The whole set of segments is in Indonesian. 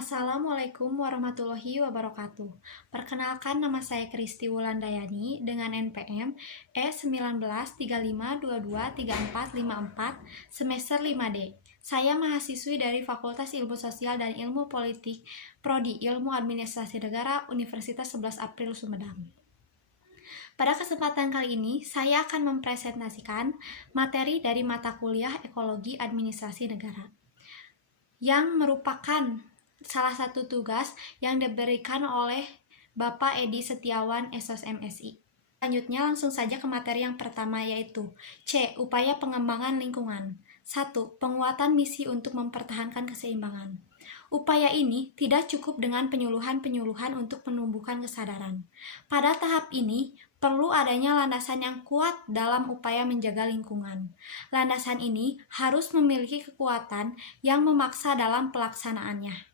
Assalamualaikum warahmatullahi wabarakatuh. Perkenalkan, nama saya Kristi Wulandayani dengan NPM E1935223454 semester 5D. Saya mahasiswi dari Fakultas Ilmu Sosial dan Ilmu Politik, Prodi Ilmu Administrasi Negara, Universitas 11 April Sumedang. Pada kesempatan kali ini, saya akan mempresentasikan materi dari mata kuliah Ekologi Administrasi Negara, yang merupakan salah satu tugas yang diberikan oleh Bapak Edi Setiawan, SOS MSI. Selanjutnya langsung saja ke materi yang pertama, yaitu C. Upaya pengembangan lingkungan. 1. Penguatan misi untuk mempertahankan keseimbangan. Upaya ini tidak cukup dengan penyuluhan-penyuluhan untuk menumbuhkan kesadaran. Pada tahap ini, perlu adanya landasan yang kuat dalam upaya menjaga lingkungan. Landasan ini harus memiliki kekuatan yang memaksa dalam pelaksanaannya.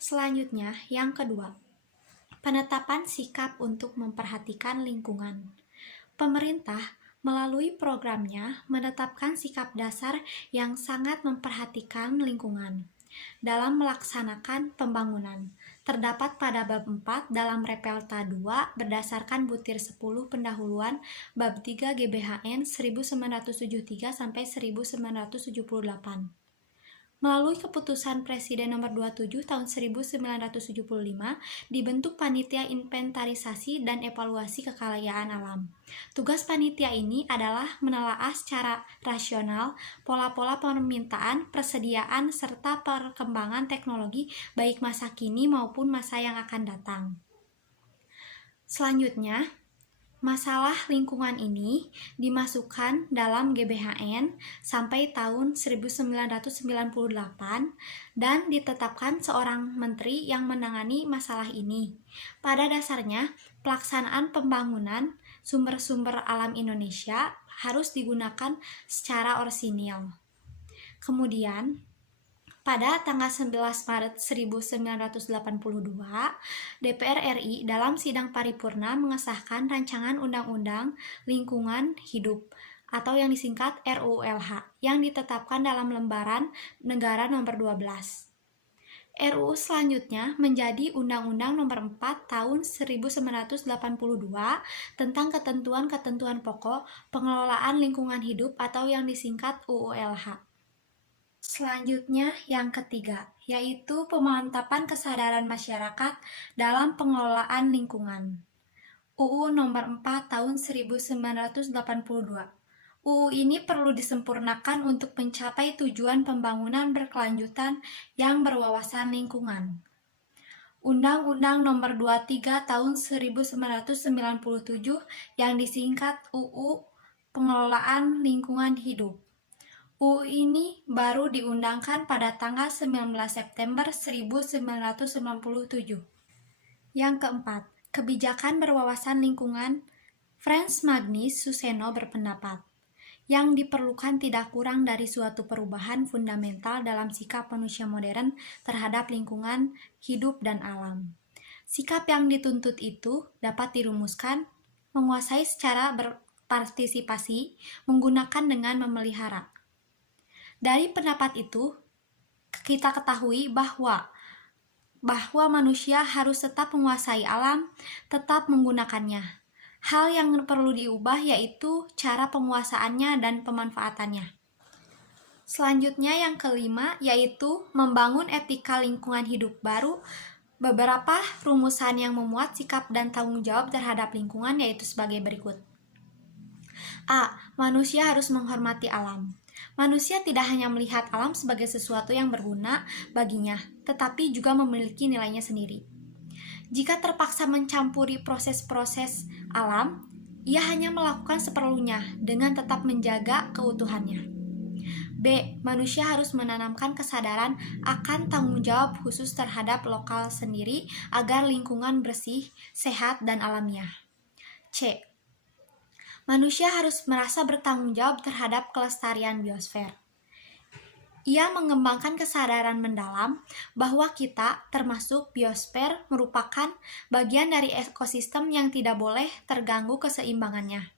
Selanjutnya, yang kedua, penetapan sikap untuk memperhatikan lingkungan. Pemerintah melalui programnya menetapkan sikap dasar yang sangat memperhatikan lingkungan dalam melaksanakan pembangunan. Terdapat pada bab 4 dalam Repelta 2 berdasarkan butir 10 pendahuluan bab 3 GBHN 1973 sampai 1978. Melalui keputusan Presiden nomor 27 tahun 1975, dibentuk Panitia Inventarisasi dan Evaluasi Kekayaan Alam. Tugas panitia ini adalah menelaah secara rasional pola-pola permintaan, persediaan, serta perkembangan teknologi baik masa kini maupun masa yang akan datang. Selanjutnya, masalah lingkungan ini dimasukkan dalam GBHN sampai tahun 1998 dan ditetapkan seorang menteri yang menangani masalah ini. Pada dasarnya, pelaksanaan pembangunan sumber-sumber alam Indonesia harus digunakan secara orsinil. Kemudian, pada tanggal 11 Maret 1982, DPR RI dalam sidang paripurna mengesahkan rancangan Undang-Undang Lingkungan Hidup atau yang disingkat RUU-LH yang ditetapkan dalam lembaran negara nomor 12. RUU selanjutnya menjadi Undang-Undang nomor 4 tahun 1982 tentang ketentuan-ketentuan pokok pengelolaan lingkungan hidup atau yang disingkat UU-LH. Selanjutnya, yang ketiga, yaitu pemantapan kesadaran masyarakat dalam pengelolaan lingkungan. UU nomor 4 tahun 1982. UU ini perlu disempurnakan untuk mencapai tujuan pembangunan berkelanjutan yang berwawasan lingkungan. Undang-Undang nomor 23 tahun 1997 yang disingkat UU Pengelolaan Lingkungan Hidup. UU ini baru diundangkan pada tanggal 19 September 1997. Yang keempat, kebijakan berwawasan lingkungan. Frans Magnus Suseno berpendapat, yang diperlukan tidak kurang dari suatu perubahan fundamental dalam sikap manusia modern terhadap lingkungan, hidup, dan alam. Sikap yang dituntut itu dapat dirumuskan, menguasai secara berpartisipasi, menggunakan dengan memelihara. Dari pendapat itu, kita ketahui bahwa manusia harus tetap menguasai alam, tetap menggunakannya. Hal yang perlu diubah yaitu cara penguasaannya dan pemanfaatannya. Selanjutnya yang kelima yaitu membangun etika lingkungan hidup baru. Beberapa rumusan yang memuat sikap dan tanggung jawab terhadap lingkungan yaitu sebagai berikut. A. Manusia harus menghormati alam. Manusia tidak hanya melihat alam sebagai sesuatu yang berguna baginya, tetapi juga memiliki nilainya sendiri. Jika terpaksa mencampuri proses-proses alam, ia hanya melakukan seperlunya dengan tetap menjaga keutuhannya. B. Manusia harus menanamkan kesadaran akan tanggung jawab khusus terhadap lokal sendiri agar lingkungan bersih, sehat, dan alamiah. C. Manusia harus merasa bertanggung jawab terhadap kelestarian biosfer. Ia mengembangkan kesadaran mendalam bahwa kita, termasuk biosfer, merupakan bagian dari ekosistem yang tidak boleh terganggu keseimbangannya.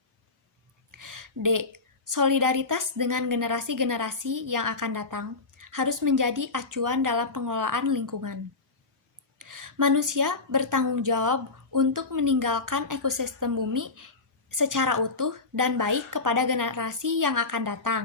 D. Solidaritas dengan generasi-generasi yang akan datang harus menjadi acuan dalam pengelolaan lingkungan. Manusia bertanggung jawab untuk meninggalkan ekosistem bumi secara utuh dan baik kepada generasi yang akan datang.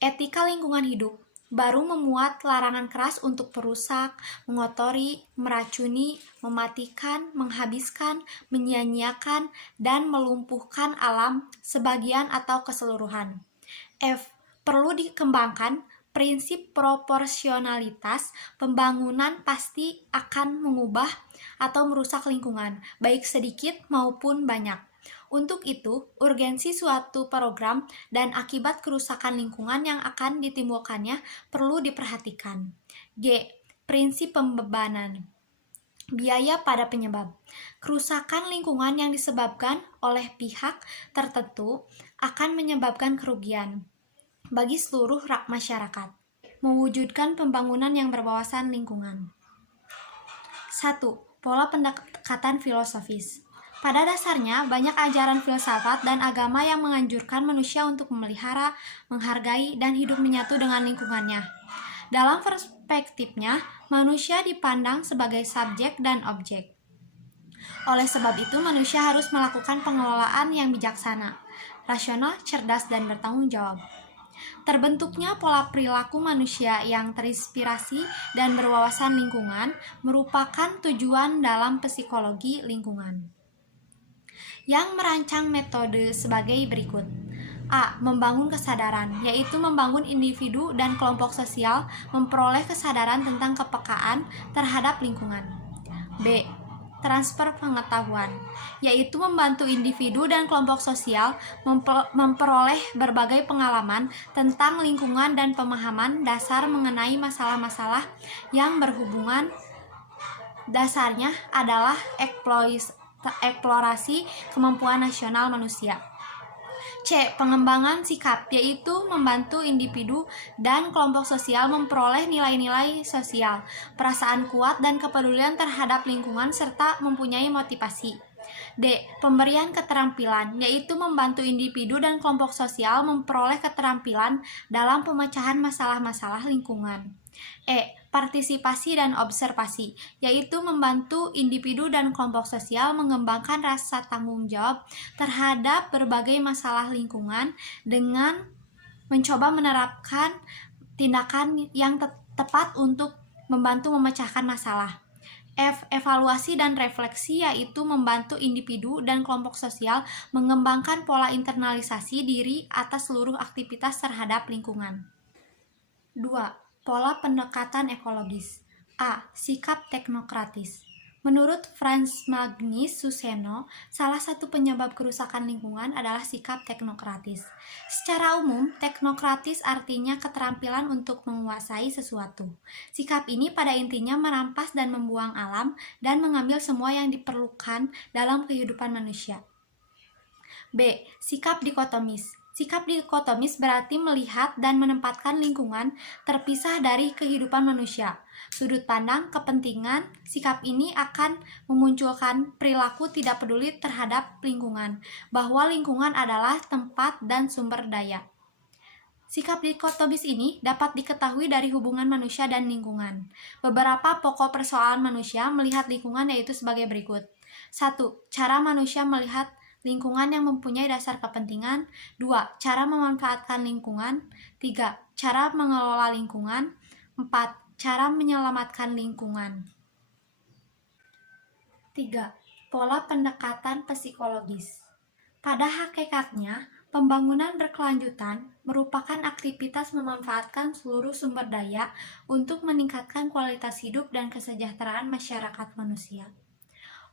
Etika lingkungan hidup baru memuat larangan keras untuk perusak, mengotori, meracuni, mematikan, menghabiskan, menyia-nyiakan, dan melumpuhkan alam sebagian atau keseluruhan. Perlu dikembangkan prinsip proporsionalitas. Pembangunan pasti akan mengubah atau merusak lingkungan, baik sedikit maupun banyak. Untuk itu, urgensi suatu program dan akibat kerusakan lingkungan yang akan ditimbulkannya perlu diperhatikan. Prinsip pembebanan biaya pada penyebab. Kerusakan lingkungan yang disebabkan oleh pihak tertentu akan menyebabkan kerugian bagi seluruh masyarakat. Mewujudkan pembangunan yang berwawasan lingkungan. 1. Pola pendekatan filosofis. Pada dasarnya, banyak ajaran filsafat dan agama yang menganjurkan manusia untuk memelihara, menghargai, dan hidup menyatu dengan lingkungannya. Dalam perspektifnya, manusia dipandang sebagai subjek dan objek. Oleh sebab itu, manusia harus melakukan pengelolaan yang bijaksana, rasional, cerdas, dan bertanggung jawab. Terbentuknya pola perilaku manusia yang terinspirasi dan berwawasan lingkungan merupakan tujuan dalam psikologi lingkungan, yang merancang metode sebagai berikut. A. Membangun kesadaran, yaitu membangun individu dan kelompok sosial memperoleh kesadaran tentang kepekaan terhadap lingkungan. B. Transfer pengetahuan, yaitu membantu individu dan kelompok sosial memperoleh berbagai pengalaman tentang lingkungan dan pemahaman dasar mengenai masalah-masalah yang berhubungan. Dasarnya adalah eksplorasi kemampuan nasional manusia. C. Pengembangan sikap, yaitu membantu individu dan kelompok sosial memperoleh nilai-nilai sosial, perasaan kuat dan kepedulian terhadap lingkungan serta mempunyai motivasi. D. Pemberian keterampilan, yaitu membantu individu dan kelompok sosial memperoleh keterampilan dalam pemecahan masalah-masalah lingkungan. Partisipasi dan observasi, yaitu membantu individu dan kelompok sosial mengembangkan rasa tanggung jawab terhadap berbagai masalah lingkungan dengan mencoba menerapkan tindakan yang tepat untuk membantu memecahkan masalah. Evaluasi dan refleksi, yaitu membantu individu dan kelompok sosial mengembangkan pola internalisasi diri atas seluruh aktivitas terhadap lingkungan. 2. Pola pendekatan ekologis. A. Sikap teknokratis. Menurut Frans Magnus Suseno, salah satu penyebab kerusakan lingkungan adalah sikap teknokratis. Secara umum, teknokratis artinya keterampilan untuk menguasai sesuatu. Sikap ini pada intinya merampas dan membuang alam dan mengambil semua yang diperlukan dalam kehidupan manusia. B. Sikap dikotomis. Sikap dikotomis berarti melihat dan menempatkan lingkungan terpisah dari kehidupan manusia. Sudut pandang, kepentingan, sikap ini akan memunculkan perilaku tidak peduli terhadap lingkungan, bahwa lingkungan adalah tempat dan sumber daya. Sikap dikotomis ini dapat diketahui dari hubungan manusia dan lingkungan. Beberapa pokok persoalan manusia melihat lingkungan yaitu sebagai berikut. 1. Cara manusia melihat lingkungan yang mempunyai dasar kepentingan. 2. Cara memanfaatkan lingkungan. 3. Cara mengelola lingkungan. 4. Cara menyelamatkan lingkungan. 3. Pola pendekatan psikologis. Pada hakikatnya, pembangunan berkelanjutan merupakan aktivitas memanfaatkan seluruh sumber daya untuk meningkatkan kualitas hidup dan kesejahteraan masyarakat manusia.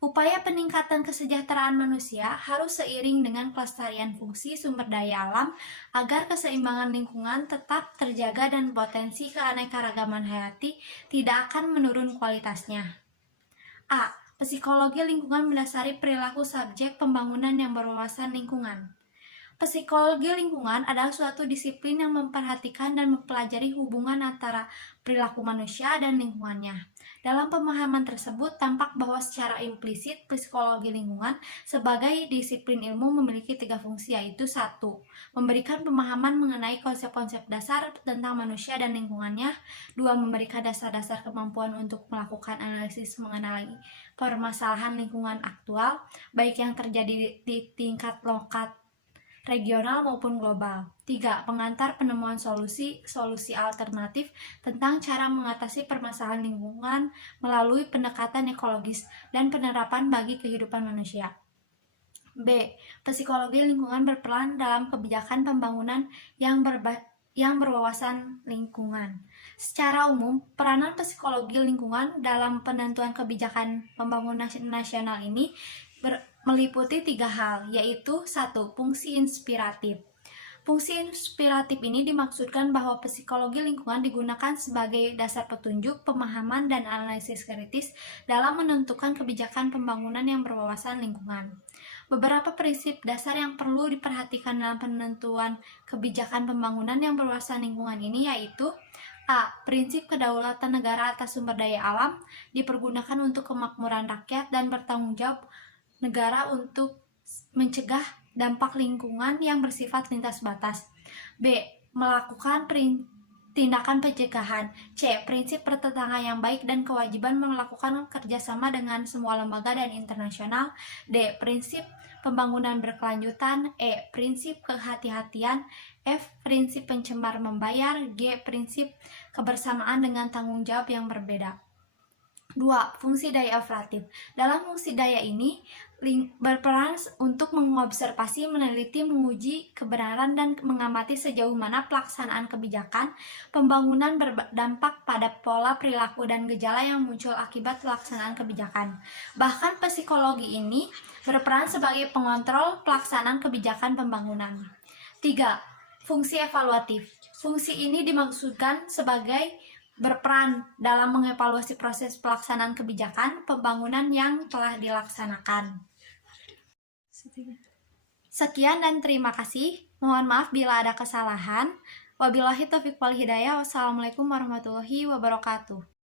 Upaya peningkatan kesejahteraan manusia harus seiring dengan pelestarian fungsi sumber daya alam agar keseimbangan lingkungan tetap terjaga dan potensi keanekaragaman hayati tidak akan menurun kualitasnya. A. Psikologi lingkungan mendasari perilaku subjek pembangunan yang berwawasan lingkungan. Psikologi lingkungan adalah suatu disiplin yang memperhatikan dan mempelajari hubungan antara perilaku manusia dan lingkungannya. Dalam pemahaman tersebut, tampak bahwa secara implisit psikologi lingkungan sebagai disiplin ilmu memiliki 3 fungsi, yaitu 1. Memberikan pemahaman mengenai konsep-konsep dasar tentang manusia dan lingkungannya. 2. Memberikan dasar-dasar kemampuan untuk melakukan analisis mengenai permasalahan lingkungan aktual, baik yang terjadi di tingkat lokal, regional maupun global. 3. Pengantar penemuan solusi alternatif tentang cara mengatasi permasalahan lingkungan melalui pendekatan ekologis dan penerapan bagi kehidupan manusia. B. Psikologi lingkungan berperan dalam kebijakan pembangunan yang berwawasan lingkungan. Secara umum, peranan psikologi lingkungan dalam penentuan kebijakan pembangunan nasional ini meliputi 3 hal, yaitu 1. Fungsi inspiratif. Fungsi inspiratif ini dimaksudkan bahwa psikologi lingkungan digunakan sebagai dasar petunjuk, pemahaman, dan analisis kritis dalam menentukan kebijakan pembangunan yang berwawasan lingkungan. Beberapa prinsip dasar yang perlu diperhatikan dalam penentuan kebijakan pembangunan yang berwawasan lingkungan ini yaitu A. Prinsip kedaulatan negara atas sumber daya alam dipergunakan untuk kemakmuran rakyat dan bertanggung jawab negara untuk mencegah dampak lingkungan yang bersifat lintas batas. B. Melakukan tindakan pencegahan. C. Prinsip bertetangga yang baik dan kewajiban melakukan kerjasama dengan semua lembaga dan internasional. D. Prinsip pembangunan berkelanjutan. E. Prinsip kehati-hatian. F. Prinsip pencemar membayar. G. Prinsip kebersamaan dengan tanggung jawab yang berbeda. 2. Fungsi daya operatif. Dalam fungsi daya ini berperan untuk mengobservasi, meneliti, menguji kebenaran, dan mengamati sejauh mana pelaksanaan kebijakan pembangunan berdampak pada pola perilaku dan gejala yang muncul akibat pelaksanaan kebijakan. Bahkan psikologi ini berperan sebagai pengontrol pelaksanaan kebijakan pembangunan. 3. Fungsi evaluatif. Fungsi ini dimaksudkan sebagai berperan dalam mengevaluasi proses pelaksanaan kebijakan pembangunan yang telah dilaksanakan. Sekian dan terima kasih. Mohon maaf bila ada kesalahan. Wabillahi taufiq wal hidayah. Wassalamualaikum warahmatullahi wabarakatuh.